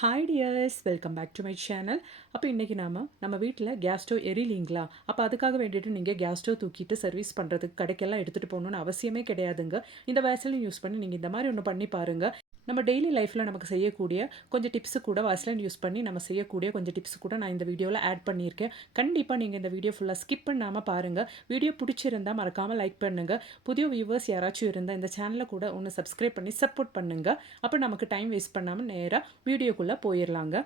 Hi dears, welcome back to my channel. அப்போ இன்றைக்கி நம்ம வீட்டில் கேஸ் ஸ்டவ் எரியலிங்களா? அப்போ அதுக்காக வேண்டிட்டு நீங்கள் கேஸ் ஸ்டவ் தூக்கிட்டு சர்வீஸ் பண்ணுறதுக்கு கடைக்கெல்லாம் எடுத்துகிட்டு போகணுன்னு அவசியமே கிடையாதுங்க. இந்த வேஸ்லின் யூஸ் பண்ணி நீங்கள் இந்த மாதிரி ஒன்று பண்ணி பாருங்கள். நம்ம டெய்லி லைஃப்பில் நமக்கு செய்யக்கூடிய கொஞ்சம் டிப்ஸு கூட வேஸ்லின் யூஸ் பண்ணி நம்ம செய்யக்கூடிய கொஞ்சம் டிப்ஸ் கூட நான் இந்த வீடியோவில் ஆட் பண்ணியிருக்கேன். கண்டிப்பாக நீங்கள் இந்த வீடியோ ஃபுல்லாக ஸ்கிப் பண்ணாமல் பாருங்கள். வீடியோ பிடிச்சிருந்தால் மறக்காமல் லைக் பண்ணுங்கள். புதிய வியூவர்ஸ் யாராச்சும் இருந்தால் இந்த சேனலை கூட ஒன்று சப்ஸ்கிரைப் பண்ணி சப்போர்ட் பண்ணுங்கள். அப்போ நமக்கு டைம் வேஸ்ட் பண்ணாமல் நேராக வீடியோக்குள்ளே போயிடலாங்க.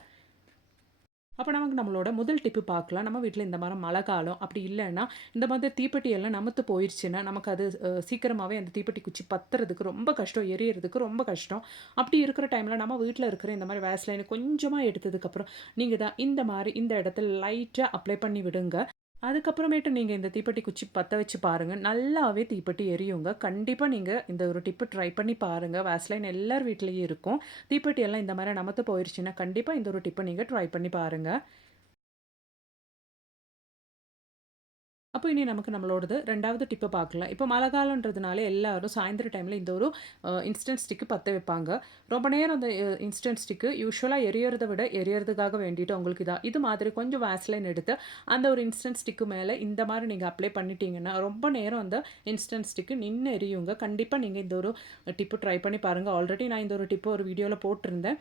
அப்போ நமக்கு நம்மளோட முதல் டிப்பு பார்க்கலாம். நம்ம வீட்டில் இந்த மாதிரி மழை காலம் அப்படி இல்லைன்னா இந்த மாதிரி தீப்பெட்டி எல்லாம் நமத்து போயிடுச்சுன்னா நமக்கு அது சீக்கிரமாகவே அந்த தீப்பெட்டி குச்சி பத்துறதுக்கு ரொம்ப கஷ்டம், எரியறதுக்கு ரொம்ப கஷ்டம். அப்படி இருக்கிற டைமில் நம்ம வீட்டில் இருக்கிற இந்த மாதிரி வேஸ்லைனை கொஞ்சமாக எடுத்ததுக்கப்புறம் நீங்கள் தான் இந்த மாதிரி இந்த இடத்துல லைட்டாக அப்ளை பண்ணி விடுங்க. அதுக்கப்புறமேட்டு நீங்கள் இந்த தீப்பெட்டி குச்சி பற்ற வச்சு பாருங்கள். நல்லாவே தீப்பெட்டி எரியுங்க. கண்டிப்பாக நீங்கள் இந்த ஒரு டிப்பு ட்ரை பண்ணி பாருங்கள். வேஸ்லைன் எல்லார் வீட்லேயும் இருக்கும். தீப்பெட்டி எல்லாம் இந்த மாதிரி நமத்து போயிடுச்சுன்னா கண்டிப்பாக இந்த ஒரு டிப்பை நீங்கள் ட்ரை பண்ணி பாருங்கள். அப்போ இனி நமக்கு நம்மளோடது 2வது டிப்பை பார்க்கலாம். இப்போ மழை காலன்றதுனால எல்லாரும் சாயந்தர டைமில் இந்த ஒரு இன்ஸ்டன்ட் ஸ்டிக்கு பற்ற வைப்பாங்க. ரொம்ப நேரம் அந்த இன்ஸ்டன்ட் ஸ்டிக்கு யூசுவலாக எரியறத விட எரியறதுக்காக வேண்டிட்டு உங்களுக்கு இது மாதிரி கொஞ்சம் வேஸ்லைன் எடுத்து அந்த ஒரு இன்ஸ்டன்ட் ஸ்டிக்கு மேலே இந்த மாதிரி நீங்கள் அப்ளை பண்ணிட்டீங்கன்னா ரொம்ப நேரம் அந்த இன்ஸ்டன்ட் ஸ்டிக்கு நின்று எரியுங்க. கண்டிப்பாக நீங்கள் இந்த ஒரு டிப்பு ட்ரை பண்ணி பாருங்கள். ஆல்ரெடி நான் இந்த ஒரு டிப்பு ஒரு வீடியோவில் போட்டிருந்தேன்.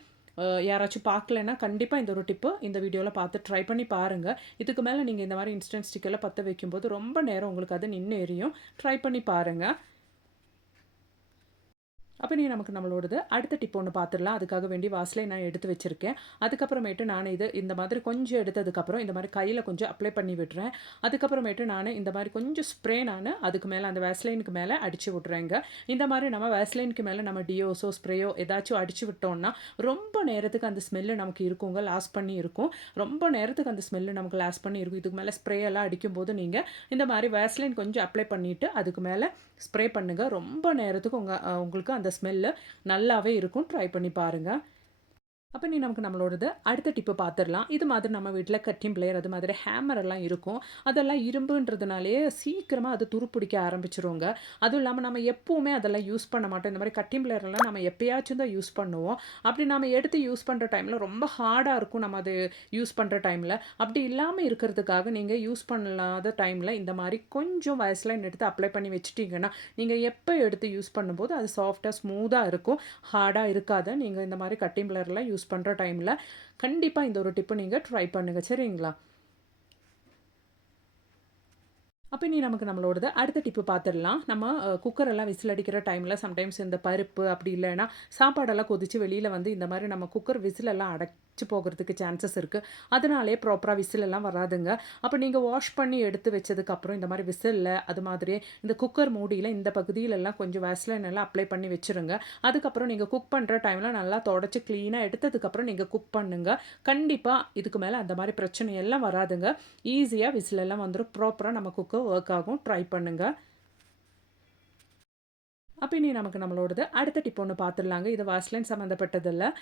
யாராச்சும் பார்க்கலன்னா கண்டிப்பாக இந்த ஒரு டிப்பு இந்த வீடியோவில் பார்த்து ட்ரை பண்ணி பாருங்கள். இதுக்கு மேலே நீங்கள் இந்த மாதிரி இன்ஸ்டன்ட் ஸ்டிக்கெல்லாம் பற்ற வைக்கும்போது ரொம்ப நேரம் உங்களுக்கு அது நின்று எரியும். ட்ரை பண்ணி பாருங்கள். அப்போ நீ நமக்கு நம்மளோடது அடுத்த டிப் ஒன்று பார்த்துடலாம். அதுக்காக வேண்டி வாசலை நான் எடுத்து வச்சுருக்கேன். அதுக்கப்புறமேட்டு நான் இது இந்த மாதிரி கொஞ்சம் எடுத்ததுக்கப்புறம் இந்த மாதிரி கையில் கொஞ்சம் அப்ளை பண்ணி விடுறேன். அதுக்கப்புறமேட்டு நான் இந்த மாதிரி கொஞ்சம் ஸ்ப்ரே அதுக்கு மேலே அந்த வேஸ்லைனுக்கு மேலே அடித்து விட்றேங்க. இந்த மாதிரி நம்ம வேஸ்லைனுக்கு மேலே நம்ம டியோஸோ ஸ்ப்ரேயோ ஏதாச்சும் அடித்து விட்டோம்னா ரொம்ப நேரத்துக்கு அந்த ஸ்மெல்லு நமக்கு இருக்குங்க. லாஸ் பண்ணி இருக்கும். ரொம்ப நேரத்துக்கு அந்த ஸ்மெல்லு நமக்கு லாஸ் பண்ணி இருக்கும். இதுக்கு மேலே ஸ்ப்ரே எல்லாம் அடிக்கும்போது நீங்கள் இந்த மாதிரி வேஸ்லைன் கொஞ்சம் அப்ளை பண்ணிவிட்டு அதுக்கு மேலே ஸ்ப்ரே பண்ணுங்கள். ரொம்ப நேரத்துக்கு உங்களுக்கு அந்த ஸ்மெல்லு நல்லாவே இருக்கும். ட்ரை பண்ணி பாருங்கள். அப்போ நமக்கு நம்மளோடது அடுத்த டிப்பு பார்த்துடலாம். இது மாதிரி நம்ம வீட்டில் கட்டிங் பிளேயர் அது மாதிரி ஹேமர் எல்லாம் இருக்கும். அதெல்லாம் இரும்புன்றதுனாலே சீக்கிரமாக அது துருப்பிடிக்க ஆரம்பிச்சிருங்க. அதுவும் இல்லாமல் நம்ம எப்போவுமே அதெல்லாம் யூஸ் பண்ண மாட்டோம். இந்த மாதிரி கட்டிங் பிளேயர்லாம் நம்ம எப்பயாச்சும் தான் யூஸ் பண்ணுவோம். அப்படி நம்ம எடுத்து யூஸ் பண்ணுற டைமில் ரொம்ப ஹார்டாக இருக்கும் நம்ம அது யூஸ் பண்ணுற டைமில். அப்படி இல்லாமல் இருக்கிறதுக்காக நீங்கள் யூஸ் பண்ணாத டைமில் இந்த மாதிரி கொஞ்சம் வேஸ்லைன் எடுத்து அப்ளை பண்ணி வச்சுட்டிங்கன்னா நீங்கள் எப்போ எடுத்து யூஸ் பண்ணும்போது அது சாஃப்டாக ஸ்மூத்தாக இருக்கும். ஹார்டாக இருக்காது. நீங்கள் இந்த மாதிரி கட்டிங் பிளேயர்லாம் யூஸ் பண்ணுற டைமில் கண்டிப்பாக இந்த ஒரு டிப்பு நீங்கள் ட்ரை பண்ணுங்கள். சரிங்களா? அப்போ இனி நமக்கு நம்மளோடது அடுத்த டிப்பு பார்த்துடலாம். நம்ம குக்கரெல்லாம் விசில் அடிக்கிற டைமில் சம்டைம்ஸ் இந்த பருப்பு அப்படி இல்லைன்னா சாப்பாடெல்லாம் கொதித்து வெளியில் வந்து இந்த மாதிரி நம்ம குக்கர் விசிலெல்லாம் அடைச்சி போகிறதுக்கு சான்சஸ் இருக்குது. அதனாலே ப்ராப்பராக விசிலெல்லாம் வராதுங்க. அப்போ நீங்கள் வாஷ் பண்ணி எடுத்து வச்சதுக்கப்புறம் இந்த மாதிரி விசிலில் அது மாதிரியே இந்த குக்கர் மூடியில் இந்த பகுதியிலெல்லாம் கொஞ்சம் வேஸ்லைன் எல்லாம் அப்ளை பண்ணி வச்சுருங்க. அதுக்கப்புறம் நீங்கள் குக் பண்ணுற டைமில் நல்லா தொடச்சி க்ளீனாக எடுத்ததுக்கப்புறம் நீங்கள் குக் பண்ணுங்கள். கண்டிப்பாக இதுக்கு மேலே அந்த மாதிரி பிரச்சனை எல்லாம் வராதுங்க. ஈஸியாக விசிலெல்லாம் வந்துடும். ப்ராப்பராக நம்ம குக்கர் ஒர்க் ஆகும். ட்ரை பண்ணுங்கள். அப்போ இனி நமக்கு நம்மளோடது அடுத்த டிப் ஒன்று பார்த்துடலாங்க. இது வாஸ்லைன் சம்மந்தப்பட்டதில்ல.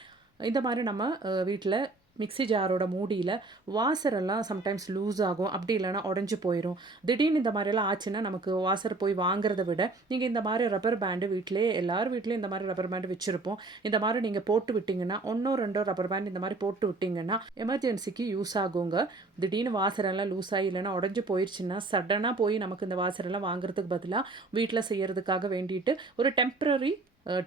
இந்த மாதிரி நம்ம வீட்டில் மிக்ஸி ஜாரோட மூடியில் வாசரெல்லாம் சம்டைம்ஸ் லூஸ் ஆகும். அப்படி இல்லைனா உடஞ்சி போயிடும். திடீர்னு இந்த மாதிரிலாம் ஆச்சுன்னா நமக்கு வாசர் போய் வாங்குறத விட நீங்கள் இந்த மாதிரி ரப்பர் பேண்டு வீட்டிலே எல்லார் வீட்லேயும் இந்த மாதிரி ரப்பர் பேண்டு வச்சுருப்போம். இந்த மாதிரி நீங்கள் போட்டு விட்டிங்கன்னா 1 2 ரப்பர் பேண்ட் இந்த மாதிரி போட்டு விட்டிங்கன்னா எமர்ஜென்சிக்கு யூஸ் ஆகுங்க. திடீர்னு வாசரெல்லாம் லூஸ் ஆகி இல்லைனா உடஞ்சி போயிடுச்சுன்னா சடனாக போய் நமக்கு இந்த வாசரெல்லாம் வாங்குறதுக்கு பதிலாக வீட்டில் செய்கிறதுக்காக வேண்டிட்டு ஒரு டெம்ப்ரரி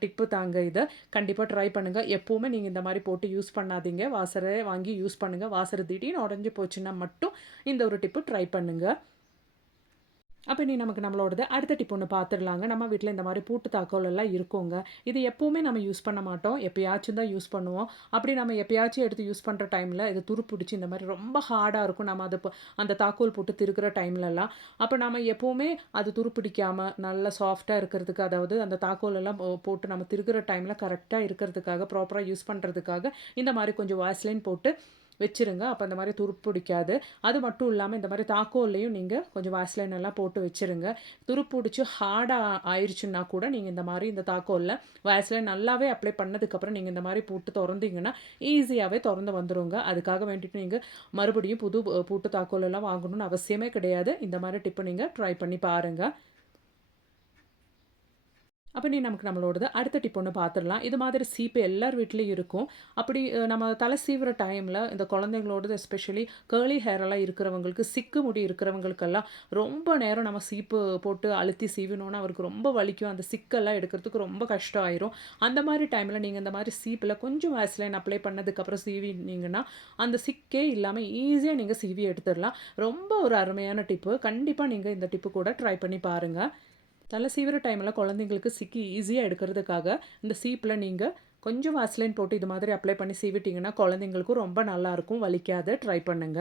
டிப்பு தாங்க இது. கண்டிப்பாக ட்ரை பண்ணுங்கள். எப்போவுமே நீங்கள் இந்த மாதிரி போட்டு யூஸ் பண்ணாதீங்க. வாசரை வாங்கி யூஸ் பண்ணுங்கள். வாசர் திடீர்னு உடஞ்சி போச்சுன்னா மட்டும் இந்த ஒரு டிப்பு ட்ரை பண்ணுங்கள். அப்போ நீ நமக்கு நம்மளோடது அடுத்த டிப் ஒன்று பார்த்துடலாங்க. நம்ம வீட்டில் இந்த மாதிரி பூட்டு தாக்கோல் எல்லாம் இருக்குங்க. இது எப்போவுமே நம்ம யூஸ் பண்ண மாட்டோம். எப்பயாச்சும் தான் யூஸ் பண்ணுவோம். அப்படி நம்ம எப்பயாச்சும் எடுத்து யூஸ் பண்ணுற டைமில் இது துருப்பிடிச்சு இந்த மாதிரி ரொம்ப ஹார்டாக இருக்கும். நம்ம அது அந்த தாக்கோல் போட்டு திருக்கிற டைம்லலாம். அப்போ நம்ம எப்போவுமே அது துருப்பிடிக்காமல் நல்லா சாஃப்டாக இருக்கிறதுக்கு, அதாவது அந்த தாக்கோல் எல்லாம் போட்டு நம்ம திருக்கிற டைமில் கரெக்டாக இருக்கிறதுக்காக, ப்ராப்பராக யூஸ் பண்ணுறதுக்காக இந்த மாதிரி கொஞ்சம் வாஸ்லைன் போட்டு வச்சுருங்க. அப்போ அந்த மாதிரி துருப்பிடிக்காது. அது மட்டும் இல்லாமல் இந்த மாதிரி தாக்கோல்லையும் நீங்கள் கொஞ்சம் வாஸ்லைன் எல்லாம் போட்டு வச்சுருங்க. துருப்பிடிச்சு ஹார்டாக ஆயிடுச்சுன்னா கூட நீங்கள் இந்த மாதிரி இந்த தாக்கோலில் வாஸ்லைன் நல்லாவே அப்ளை பண்ணதுக்கப்புறம் நீங்கள் இந்த மாதிரி பூட்டு திறந்தீங்கன்னா ஈஸியாகவே திறந்து வந்துடுங்க. அதுக்காக வேண்டிட்டு நீங்கள் மறுபடியும் புது பூட்டு தாக்கோல் எல்லாம் வாங்கணும்னு அவசியமே கிடையாது. இந்த மாதிரி டிப்பை நீங்கள் ட்ரை பண்ணி பாருங்கள். அப்ப நீ நமக்கு நம்மளோடது அடுத்த டிப் ஒண்ணு பார்த்துரலாம். இது மாதிரி சீப்பு எல்லார் வீட்லயும் இருக்கும். அப்படி நம்ம தலை சீவுற டைம்ல இந்த குழந்தைங்களோடது எஸ்பெஷலி கர்லி ஹேர் எல்லாம் இருக்கிறவங்களுக்கு, சிக்கு முடி இருக்கிறவங்களுக்கெல்லாம் ரொம்ப நேரம் நம்ம சீப்பு போட்டு அழுத்தி சீவினோம்னா, அவருக்கு ரொம்ப வலிக்கும். அந்த சிக்கெல்லாம் எடுக்கிறதுக்கு ரொம்ப கஷ்டம் ஆயிரும். அந்த மாரி டைம்ல நீங்க இந்த மாரி சீப்புல கொஞ்சம் வேஸ்லைன் அப்ளை பண்ணதுக்கப்புறம் சீவினீங்கன்னா, அந்த சிக்கே இல்லாம ஈஸியா நீங்க சீவி எடுத்துரலாம். ரொம்ப ஒரு அருமையான டிப்பு. கண்டிப்பா நீங்க இந்த டிப்பு கூட ட்ரை பண்ணி பாருங்க. தலை சீவுற டைம்ல குழந்தைங்களுக்கு சிக்கி ஈஸியா எடுக்கிறதுக்காக, இந்த சீப்ல நீங்க கொஞ்சம் வாஸ்லைன் போட்டு இது மாதிரி அப்ளை பண்ணி சீவிட்டீங்கன்னா, குழந்தைங்களுக்கும் ரொம்ப நல்லாருக்கும். வலிக்காது. ட்ரை பண்ணுங்க.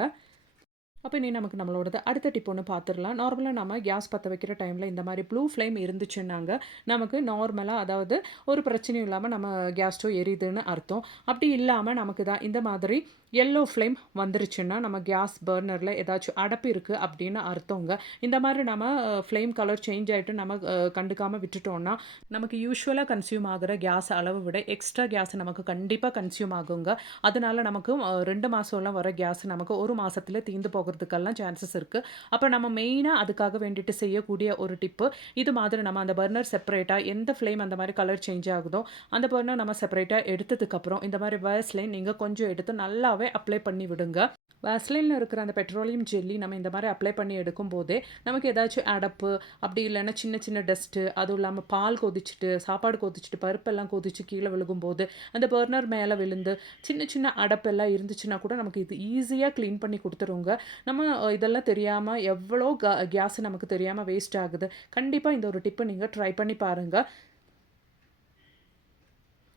அப்ப இனி நமக்கு நம்மளோடது அடுத்த டிப் ஒண்ணு பார்த்துரலாம். நார்மலா நம்ம கேஸ் பத்த வைக்கிற டைம்ல இந்த மாரி ப்ளூ ஃப்ளேம் இருந்துச்சுன்னாங்க, நமக்கு நார்மலா அதாவது ஒரு பிரச்சனையும் இல்லாம நம்ம கேஸ் ஸ்டவ் எரியுதுன்னு அர்த்தம். அப்படி இல்லாம நமக்கு தான் இந்த மாதிரி எல்லோ ஃப்ளேம் வந்துருச்சுன்னா, நம்ம கேஸ் பர்னர்ல ஏதாச்சும் அடைப்பு இருக்கு அப்படின்னு அர்த்தங்க. இந்த மாரி நம்ம ஃப்ளேம் கலர் சேஞ்ச் ஆயிட்டு நம்ம கண்டுக்காம விட்டுட்டோம்னா, நமக்கு யூசுவலா கன்சியூம் ஆகுற கேஸ் அளவு விட எக்ஸ்ட்ரா கேஸ் நமக்கு கண்டிப்பா கன்சியூம் ஆகுங்க. அதனால நமக்கு 2 மாசம்லாம் வர கேஸ் நமக்கு 1 மாசத்துல தீர்ந்து போகறதுக்கெல்லாம் சான்சஸ் இருக்கு. அப்ப நம்ம மெயினா அதுக்காக வேண்டிட்டு செய்யக்கூடிய ஒரு டிப்பு, இது மாதிரி நம்ம அந்த பர்னர் செப்பரேட்டா எந்த ஃப்ளேம் அந்த மாரி கலர் சேஞ்ச் ஆகுதோ, அந்த பர்னர் நம்ம செப்பரேட்டா எடுத்ததுக்கப்புறம், இந்த மாரி வேஸ்லைன் நீங்க கொஞ்சம் எடுத்து நல்லாவே அப்ளை பண்ணி விடுங்க. வேஸ்லைன்ல இருக்கிற அந்த பெட்ரோலியம் ஜெல்லி நம்ம இந்த மாரி அப்ளை பண்ணி எடுக்கும்போதே, நமக்கு ஏதாச்சும் அடப்பு, அப்படி இல்லன்னா சின்ன சின்ன டஸ்ட்டு, அதுவும் இல்லாம பால் கொதிச்சுட்டு, சாப்பாடு கொதிச்சுட்டு, பருப்பெல்லாம் கொதிச்சு கீழ விழுகும்போது, அந்த பர்னர் மேல விழுந்து, சின்ன சின்ன அடப்பெல்லாம் இருந்துச்சுன்னா கூட நமக்கு இது ஈஸியா கிளீன் பண்ணி குடுத்துருங்க. நம்ம இதெல்லாம் தெரியாம எவ்வளோ கேஸ் நமக்கு தெரியாம வேஸ்ட் ஆகுது. கண்டிப்பா இந்த ஒரு டிப்ப நீங்க ட்ரை பண்ணி பாருங்க.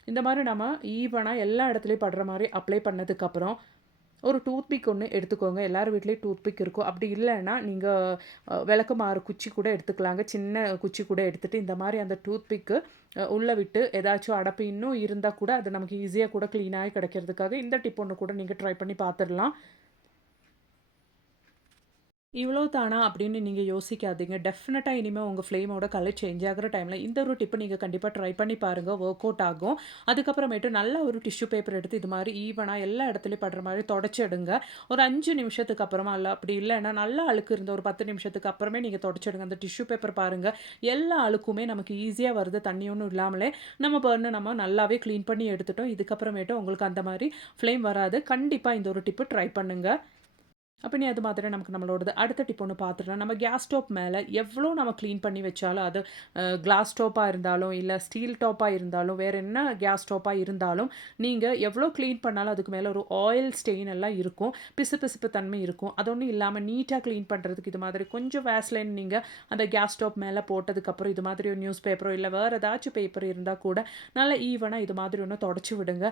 இந்த மாரி நம்ம ஈவனா எல்லா இடத்துலயும் படுற மாரி அப்ளை பண்ணதுக்கப்புறம், ஒரு டூத் பிக் ஒண்ணு எடுத்துக்கோங்க. எல்லார் வீட்லயும் டூத் பிக் இருக்கும். அப்படி இல்லன்னா, நீங்க விளக்குமாறு குச்சி கூட எடுத்துக்கலாங்க. சின்ன குச்சி கூட எடுத்துட்டு, இந்த மாரி அந்த டூத் பிக்கு உள்ள விட்டு ஏதாச்சும் அடப்பு இன்னும் இருந்தா கூட, அது நமக்கு ஈஸியா கூட கிளீன் ஆயி கிடைக்கிறதுக்காக இந்த டிப் ஒண்ணு கூட நீங்க ட்ரை பண்ணி பார்த்துடலாம். இவ்வளோ தானா அப்படின்னு நீங்க யோசிக்காதீங்க. டெஃபினட்டா இனிமே உங்க ஃப்ளேமோட கலர் சேஞ்ச் ஆகுற டைம்ல இந்த ஒரு டிப்ப நீங்க கண்டிப்பா ட்ரை பண்ணி பாருங்க. வொர்க் அவுட் ஆகும். அதுக்கப்புறமேட்டு நல்ல ஒரு டிஷ்யூ பேப்பர் எடுத்து இது மாரி ஈவனா எல்லா இடத்துலயும் படுற மாரி தொடச்சு எடுங்க. ஒரு 5 நிமிஷத்துக்கு அப்புறமா இல்ல அப்படி இல்லன்னா நல்லா அழுக்கு இருந்த ஒரு 10 நிமிஷத்துக்கு அப்புறமே நீங்க தொடச்சிடுங்க. அந்த டிஷ்யூ பேப்பர் பாருங்க. எல்லா அழுக்குமே நமக்கு ஈஸியா வருது. தண்ணி ஒண்ணும் இல்லாமலே நம்ம பர்ன நம்ம நல்லாவே கிளீன் பண்ணி எடுத்துட்டோம். இதுக்கப்புறமேட்டு உங்களுக்கு அந்த மாரி ஃப்ளேம் வராது. கண்டிப்பா இந்த ஒரு டிப்பு ட்ரை பண்ணுங்க. அப்ப நீ அது மாதிரி நமக்கு நம்மளோடது அடுத்த டிப் ஒண்ணு பார்த்துடலாம். நம்ம கேஸ் ஸ்டவ் மேல எவ்வளோ நம்ம கிளீன் பண்ணி வச்சாலும், அது கிளாஸ் ஸ்டோப்பா இருந்தாலும், இல்ல ஸ்டீல் டாப்பா இருந்தாலும், வேற என்ன கேஸ் ஸ்டோப்பா இருந்தாலும், நீங்க எவ்வளோ கிளீன் பண்ணாலும் அதுக்கு மேல ஒரு ஆயில் ஸ்டெயின் எல்லாம் இருக்கும். பிசுபிசுப்பு தன்மை இருக்கும். அது ஒண்ணும் இல்லாம நீட்டா கிளீன் பண்றதுக்கு இது மாதிரி கொஞ்சம் வேஸ்லைன் நீங்க அந்த கேஸ் ஸ்டவ் மேல போட்டதுக்கப்புறம், இது மாதிரி ஒரு நியூஸ் பேப்பரோ, இல்ல வேற ஏதாச்சும் பேப்பர் இருந்தா கூட, நல்லா ஈவனா இது மாதிரி ஒண்ணு தொடச்சு விடுங்க.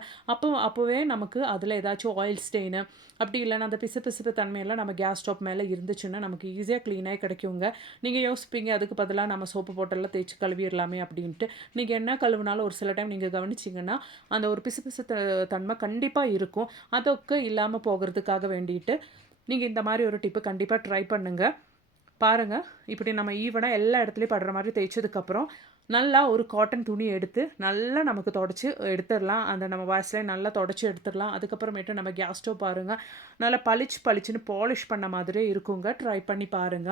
அப்பவே நமக்கு அதுல ஏதாச்சும் ஆயில் ஸ்டெயின் அப்படி இல்லன்னா, அந்த பிசுபிசுப்பு தன்மையெல்லாம் நம்ம கேஸ் ஸ்டவ் மேல இருந்துச்சுன்னா, நமக்கு ஈஸியா கிளீன் ஆயி கிடைக்குங்க. நீங்க யோசிப்பீங்க, அதுக்கு பதிலா நம்ம சோப்பு போட்டெல்லாம் தேய்ச்சு கழுவிறலாமே அப்படின்ட்டு. நீங்க என்ன கழுவுனாலும் ஒரு சில டைம் நீங்க கவனிச்சீங்கன்னா, அந்த ஒரு பிசுபிசு தன்மை கண்டிப்பா இருக்கும். அதொக்க இல்லாம போகறதுக்காக வேண்டிட்டு, நீங்க இந்த மாரி ஒரு டிப்பு கண்டிப்பா ட்ரை பண்ணுங்க. பாருங்க, இப்படி நம்ம ஈவனா எல்லா இடத்துலயும் படுற மாரி தேய்ச்சதுக்கப்புறம், நல்லா ஒரு காட்டன் துணி எடுத்து, நல்லா நமக்கு தொடச்சு எடுத்துறலாம். அந்த நம்ம வாஷ்லைன் நல்லா தொடச்சு எடுத்துறலாம். அதுக்கப்புறமேட்டு நம்ம கேஸ் ஸ்டவ் பாருங்க, நல்லா பளிச்சுன்னு பாலிஷ் பண்ண மாதிரியே இருக்குங்க. ட்ரை பண்ணி பாருங்க.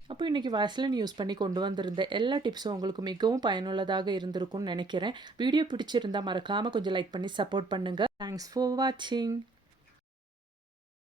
அப்போ இன்னைக்கு வாஸ்லின் யூஸ் பண்ணி கொண்டு வந்திருந்த எல்லா டிப்ஸும் உங்களுக்கு மிகவும் பயனுள்ளதாக இருந்திருக்கும்னு நெனைக்கிறேன். வீடியோ பிடிச்சிருந்தா மறக்காம கொஞ்சம் லைக் பண்ணி சப்போர்ட் பண்ணுங்க. தேங்க்ஸ் ஃபார் வாட்சிங்.